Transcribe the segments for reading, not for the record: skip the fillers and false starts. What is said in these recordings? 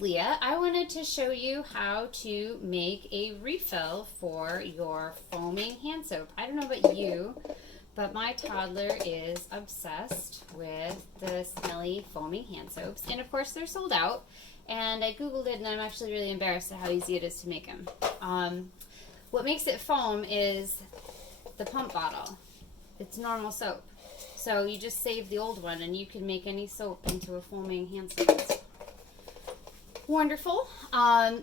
Leah. I wanted to show you how to make a refill for your foaming hand soap. I don't know about you, but my toddler is obsessed with the smelly foaming hand soaps. And of course they're sold out. And I Googled it and I'm actually really embarrassed at how easy it is to make them. What makes it foam is the pump bottle. It's normal soap. So you just save the old one and you can make any soap into a foaming hand soap. It's wonderful. I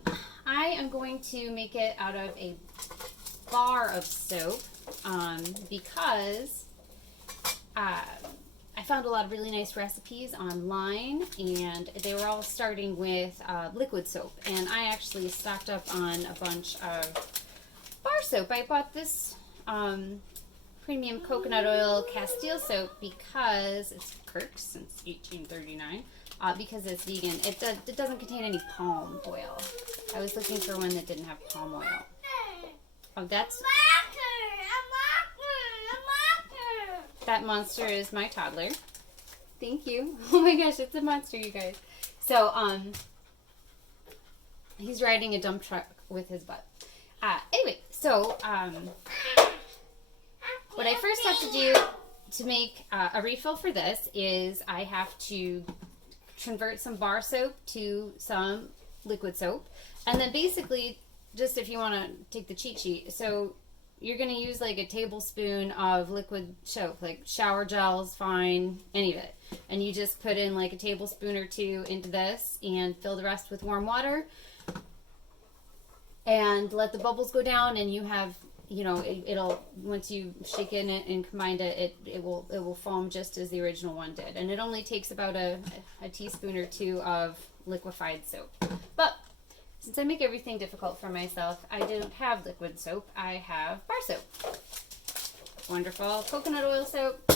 am going to make it out of a bar of soap because I found a lot of really nice recipes online and they were all starting with liquid soap, and I actually stocked up on a bunch of bar soap. I bought this premium coconut oil Castile soap because it's Kirk's since 1839, because it's vegan. It doesn't contain any palm oil. I was looking for one that didn't have palm oil. Oh, that's... That monster is my toddler. Thank you. Oh my gosh, it's a monster, you guys. So, he's riding a dump truck with his butt. Anyway, so, what I first have to do to make a refill for this is I have to convert some bar soap to some liquid soap. And then basically, just if you want to take the cheat sheet, so you're going to use like a tablespoon of liquid soap, like shower gel's fine, any of it. And you just put in like a tablespoon or two into this and fill the rest with warm water. And let the bubbles go down, and you have, you know, it'll, once you shake in it and combine it, it will foam just as the original one did. And it only takes about a teaspoon or two of liquefied soap. But since I make everything difficult for myself, I don't have liquid soap. I have bar soap. Wonderful coconut oil soap.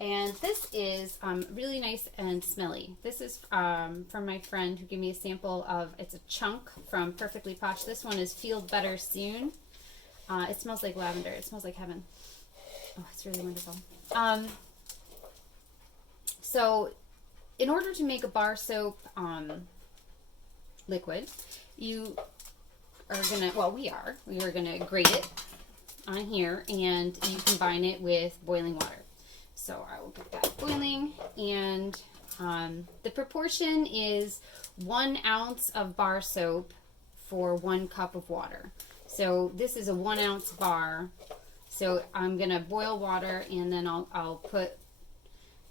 And this is really nice and smelly. This is from my friend who gave me a sample of, it's a chunk from Perfectly Posh. This one is Feel Better Soon. It smells like lavender. It smells like heaven. Oh, it's really wonderful. So in order to make a bar soap liquid, you are gonna, well, we are gonna grate it on here, and you combine it with boiling water. So I will get that boiling, and the proportion is 1 ounce of bar soap for 1 cup of water. So this is a 1 ounce bar. So I'm gonna boil water, and then I'll put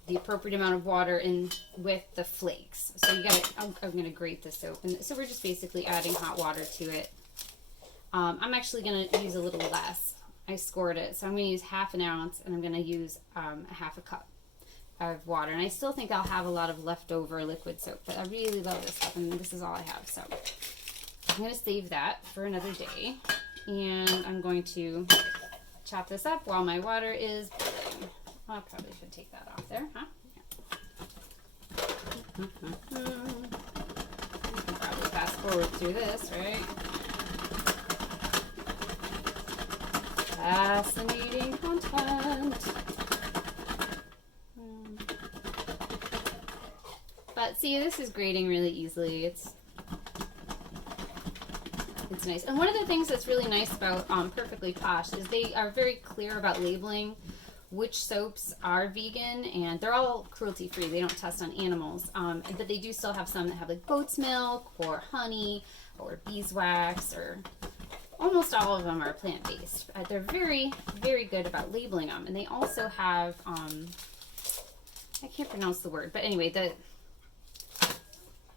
the appropriate amount of water in with the flakes. So you gotta, I'm gonna grate the soap, and so we're just basically adding hot water to it. I'm actually gonna use a little less. I scored it, so I'm gonna use half an ounce, and I'm gonna use a half a cup of water. And I still think I'll have a lot of leftover liquid soap, but I really love this stuff, and this is all I have. So I'm gonna save that for another day, and I'm going to chop this up while my water is boiling. Well, I probably should take that off there, huh? Yeah. You can probably fast forward through this, right? Fascinating content. But see, this is grating really easily. It's nice. And one of the things that's really nice about Perfectly Posh is they are very clear about labeling which soaps are vegan, and they're all cruelty free. They don't test on animals, but they do still have some that have like goat's milk or honey or beeswax, or almost all of them are plant-based. They're very, very good about labeling them. And they also have, I can't pronounce the word, but anyway,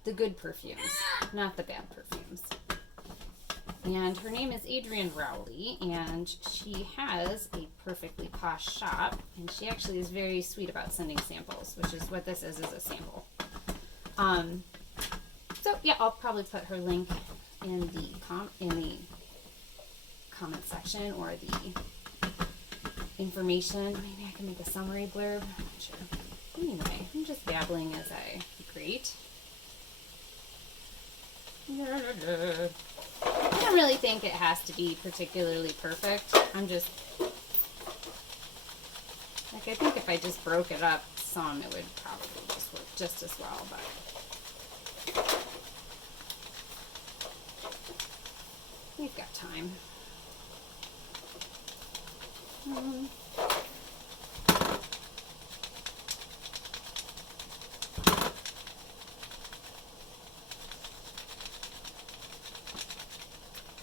the good perfumes, not the bad perfumes. And her name is Adrienne Rowley, and she has a Perfectly Posh shop, and she actually is very sweet about sending samples, which is what this is a sample. So yeah, I'll probably put her link in the comment section, or the information. Maybe I can make a summary blurb. I'm not sure. Anyway, I'm just babbling as I grate. I don't really think it has to be particularly perfect. I'm just, like, I think if I just broke it up some, it would probably just work just as well, but We've got time.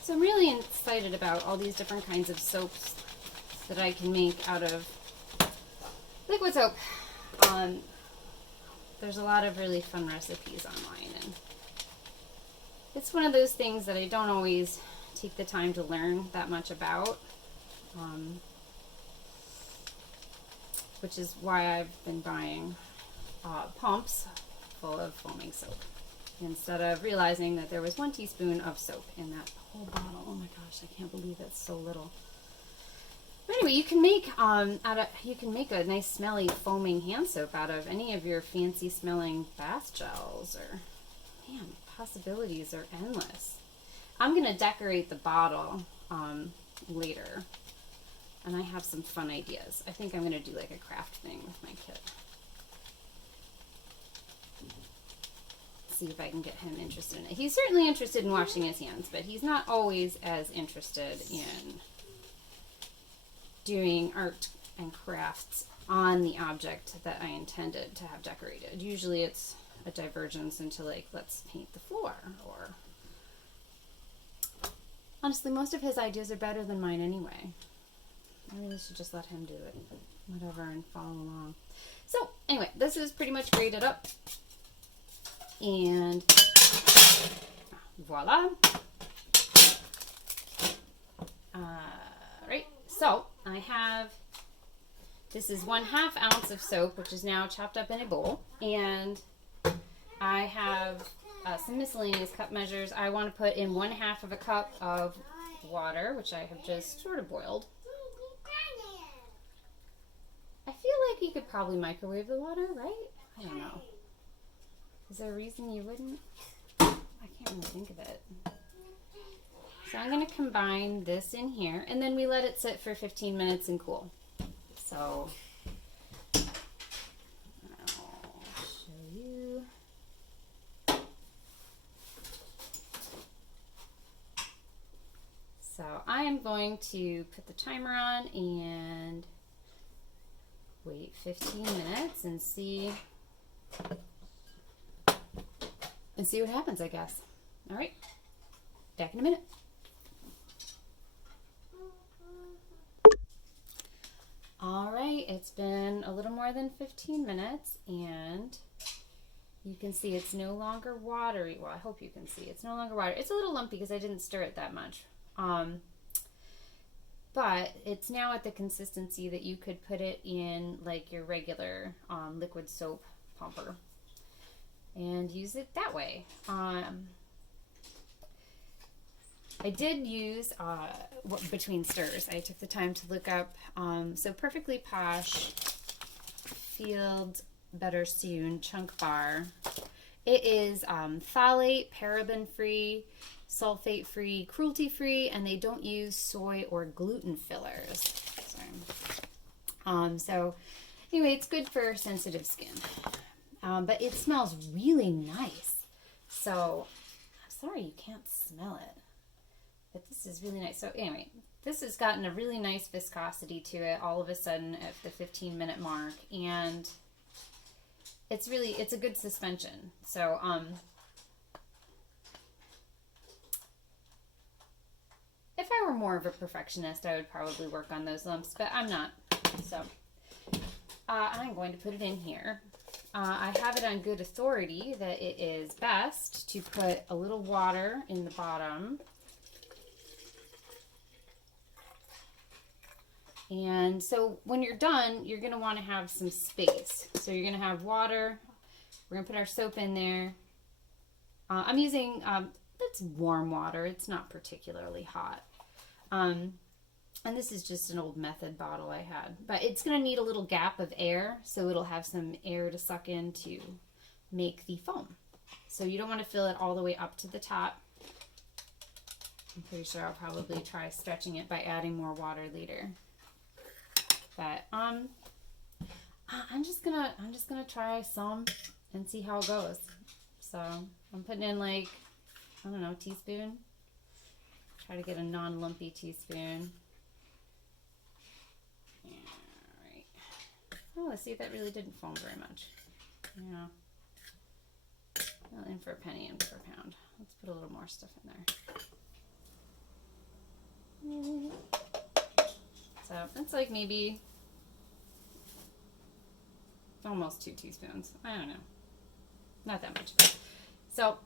So I'm really excited about all these different kinds of soaps that I can make out of liquid soap. There's a lot of really fun recipes online, and it's one of those things that I don't always take the time to learn that much about, which is why I've been buying pumps full of foaming soap instead of realizing that there was 1 teaspoon of soap in that whole bottle. Oh my gosh, I can't believe that's so little. But anyway, you can make a nice smelly foaming hand soap out of any of your fancy smelling bath gels, or man, possibilities are endless. I'm gonna decorate the bottle later, and I have some fun ideas. I think I'm gonna do like a craft thing with my kit. See if I can get him interested in it. He's certainly interested in washing his hands, but he's not always as interested in doing art and crafts on the object that I intended to have decorated. Usually it's a divergence into like, let's paint the floor, or honestly, most of his ideas are better than mine anyway. I really should just let him do it, whatever, and follow along. So anyway, this is pretty much grated up, and voila. Right, so I have, this is 1/2 ounce of soap, which is now chopped up in a bowl, and I have some miscellaneous cup measures. I want to put in 1/2 of a cup of water, which I have just sort of boiled. I feel like you could probably microwave the water, right? I don't know. Is there a reason you wouldn't? I can't really think of it. So I'm going to combine this in here, and then we let it sit for 15 minutes and cool. So I'll show you. So I am going to put the timer on and wait 15 minutes and see what happens, I guess. All right, back in a minute. All right, it's been a little more than 15 minutes, and you can see it's no longer watery. Well, I hope you can see it's no longer watery. It's a little lumpy because I didn't stir it that much. But it's now at the consistency that you could put it in like your regular liquid soap pumper and use it that way. I did use, between stirs, I took the time to look up, so Perfectly Posh Field Better Soon Chunk Bar. It is phthalate, paraben-free, sulfate-free, cruelty-free, and they don't use soy or gluten fillers. So anyway, it's good for sensitive skin, but it smells really nice. So I'm sorry you can't smell it, but this is really nice. So anyway, this has gotten a really nice viscosity to it all of a sudden at the 15-minute mark, and it's a good suspension. So if I were more of a perfectionist, I would probably work on those lumps, but I'm not. So I'm going to put it in here. I have it on good authority that it is best to put a little water in the bottom. And so when you're done, you're going to want to have some space. So you're going to have water. We're going to put our soap in there. I'm using, it's warm water. It's not particularly hot. And this is just an old Method bottle I had. But it's going to need a little gap of air, so it'll have some air to suck in to make the foam. So you don't want to fill it all the way up to the top. I'm pretty sure I'll probably try stretching it by adding more water later. But I'm just gonna try some and see how it goes. So I'm putting in like, I don't know, a teaspoon. Try to get a non-lumpy teaspoon. Alright. Oh, let's see if that really didn't foam very much. Yeah. Well, in for a penny, in for a pound. Let's put a little more stuff in there. So it's like maybe almost 2 teaspoons. I don't know. Not that much. So,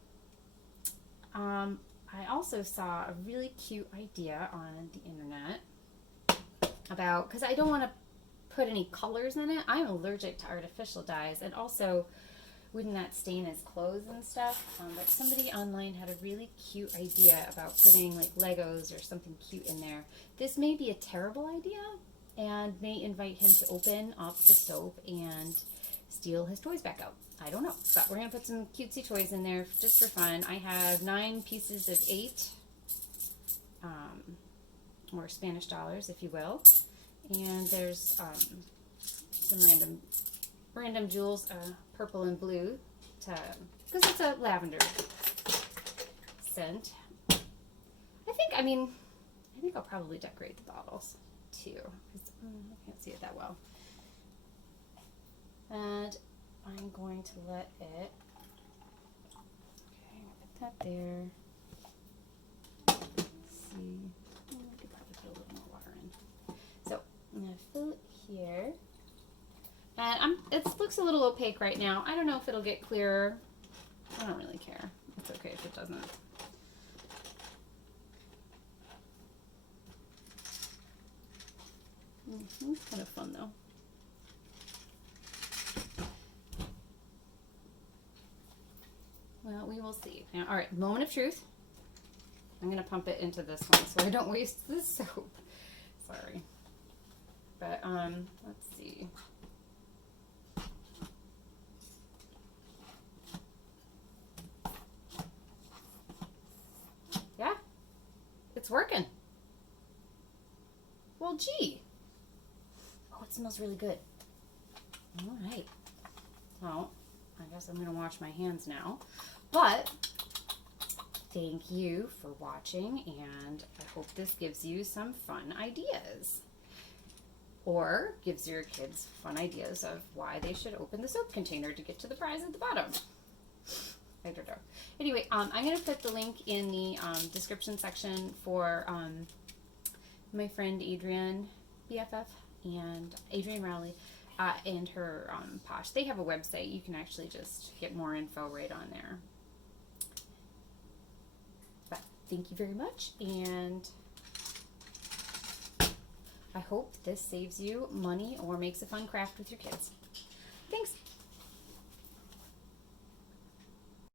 I also saw a really cute idea on the internet about, because I don't want to put any colors in it. I'm allergic to artificial dyes, and also wouldn't that stain his clothes and stuff? But somebody online had a really cute idea about putting like Legos or something cute in there. This may be a terrible idea and may invite him to open up the soap and steal his toys back out. I don't know, but we're going to put some cutesy toys in there just for fun. I have 9 pieces of 8, or Spanish dollars, if you will. And there's some random jewels, purple and blue, because it's a lavender scent. I think I'll probably decorate the bottles too, because I can't see it that well. And I'm going to let it, okay, put that there. Let's see, I could probably put a little more water in. So I'm going to fill it here. And it looks a little opaque right now. I don't know if it'll get clearer. I don't really care. It's okay if it doesn't. It's kind of fun though. Well, we will see. Now, all right, moment of truth. I'm going to pump it into this one so I don't waste the soap. Sorry. But, let's see. Yeah, it's working. Well, gee. Oh, it smells really good. All right. Well, I guess I'm going to wash my hands now. But thank you for watching, and I hope this gives you some fun ideas. Or gives your kids fun ideas of why they should open the soap container to get to the prize at the bottom. I don't know. Anyway, I'm going to put the link in the description section for my friend Adrienne, BFF, and Adrienne Rowley, and her Posh. They have a website. You can actually just get more info right on there. But thank you very much, and I hope this saves you money or makes a fun craft with your kids. Thanks.